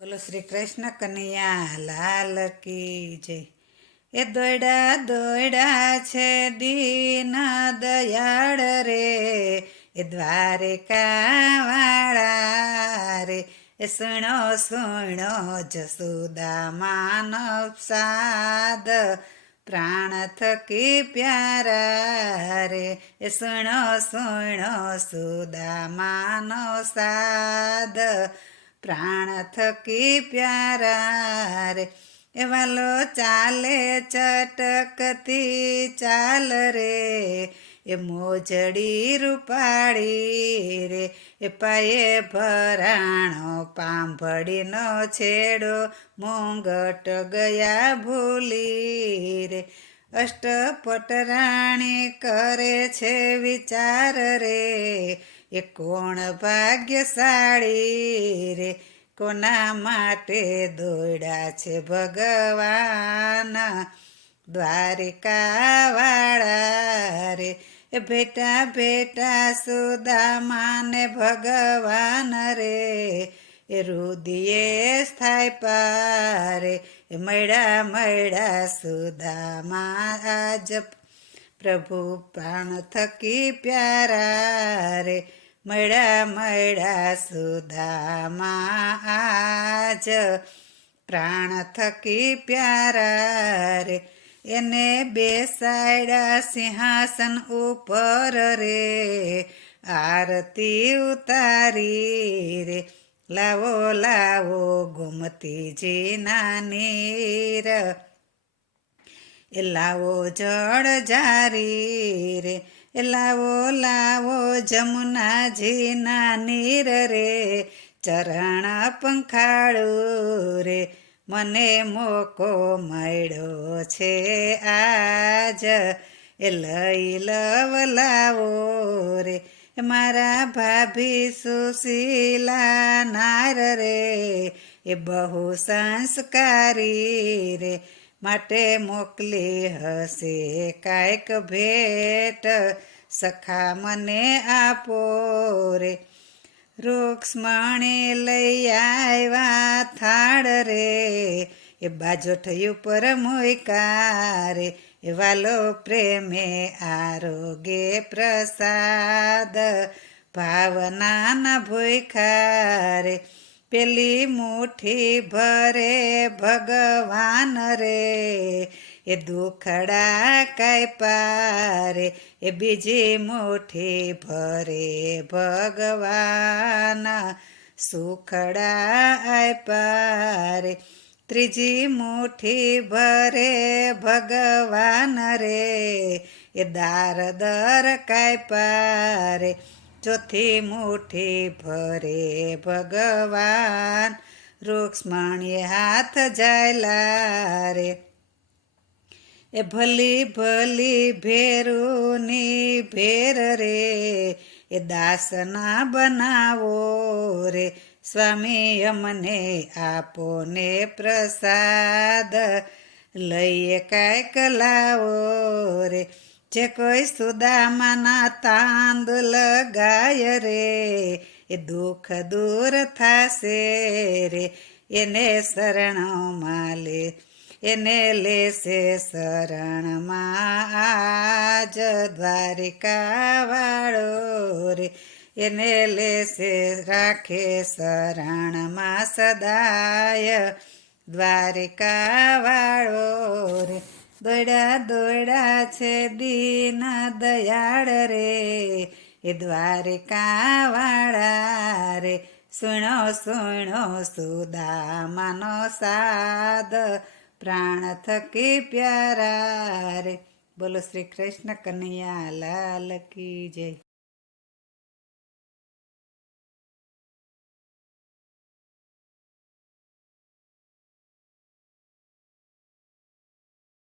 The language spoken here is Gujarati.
બોલો શ્રી કૃષ્ણ કનૈયા લાલ કી જય. એ દોયડા દોયડા છે દીન દયાળ રે, એ દ્વારિકા વાળા રે. એ સુણો સુણો જસુદા માનવ સાદ, પ્રાણ થકી પ્યારા રે. એ સુણો સુણો સુદા માનવ સાદ, પ્રાણ થકી પ્યારા રે. એ વાલો ચાલે ચટકતી ચાલ રે, એ મોજડી રૂપાળી રે. એ પાયે ભરાણો પાંભળીનો છેડો, મુંગટ ગયા ભૂલી રે. અષ્ટપટરાણી કરે છે વિચાર રે, એ કોણ ભાગ્યશાળી રે. કોના માટે દોડ્યા છે ભગવાન દ્વારિકા વાળા રે. એ ભેટા ભેટા સુદામાને ભગવાન રે, એ રુદિયે સ્થાય પારે. એ મળ્યા મળ્યા સુદામા આજ પ્રભુ પ્રાણ થકી પ્યારા રે. મળ્યા મળ્યા સુદામા આજ પ્રાણ થકી પ્યારા રે. એને બેસાડ્યા સિંહાસન ઉપર રે, આરતી ઉતારી રે. લાવો લાવો ગોમતીજીના નીર, એ લાવો જળ જારી રે. એ લાવો લાવો જમુનાજીના નીર રે, ચરણ પંખાળું રે. મને મોકો મળ્યો છે આજ, એ લઈ લવ લાવો રે. મારા ભાભી સુશીલા નાર રે, એ બહુ સંસ્કારી રે. માટે મોકલી હશે કાંઈક ભેટ, સખા મને આપો રે. રૂક્ષ્મણી લઈ આવ્યા થાળ રે, એ બાજોઠ ઉપર મોયકા રે. એ વાલો પ્રેમે આરોગ્ય પ્રસાદ, ભાવનાના ભૂખા રે. પેલી મુઠ્ઠી ભરે ભગવાન રે, એ દુખડા કાપ્યા રે. એ બીજી મુઠ્ઠી ભરે ભગવાન, સુખડા આપ્યા રે. ત્રીજી મુઠ્ઠી ભરે ભગવાન રે, એ દાર દર કાપ્યા રે. ચોથી મુઠ્ઠી ભરે ભગવાન, રૂક્ષ્મણીએ હાથ ઝાલ્યા રે. એ ભલી ભલી ભેરુની ભેર રે, એ દાસના બનાવો રે. સ્વામી અમને આપો ને પ્રસાદ, લઈએ કાંઈક લાવો રે. જે કોઈ સુદામાના તાંદુલ ગાય રે, એ દુઃખ દૂર થાશે રે. એને શરણોમાં લે, એને લેશે શરણમાં આજ દ્વારિકા વાળો રે. એને લેશે રાખે શરણમાં સદાય દ્વારિકા વાળો રે. દોડ્યા દોડ્યા છે દીન દયાળ રે, એ દ્વારિકા વાળા રે. સુણો સુણો સુદામાનો સાદ, પ્રાણ થકી પ્યારા રે. બોલો શ્રી કૃષ્ણ કનૈયા લાલ કી જય.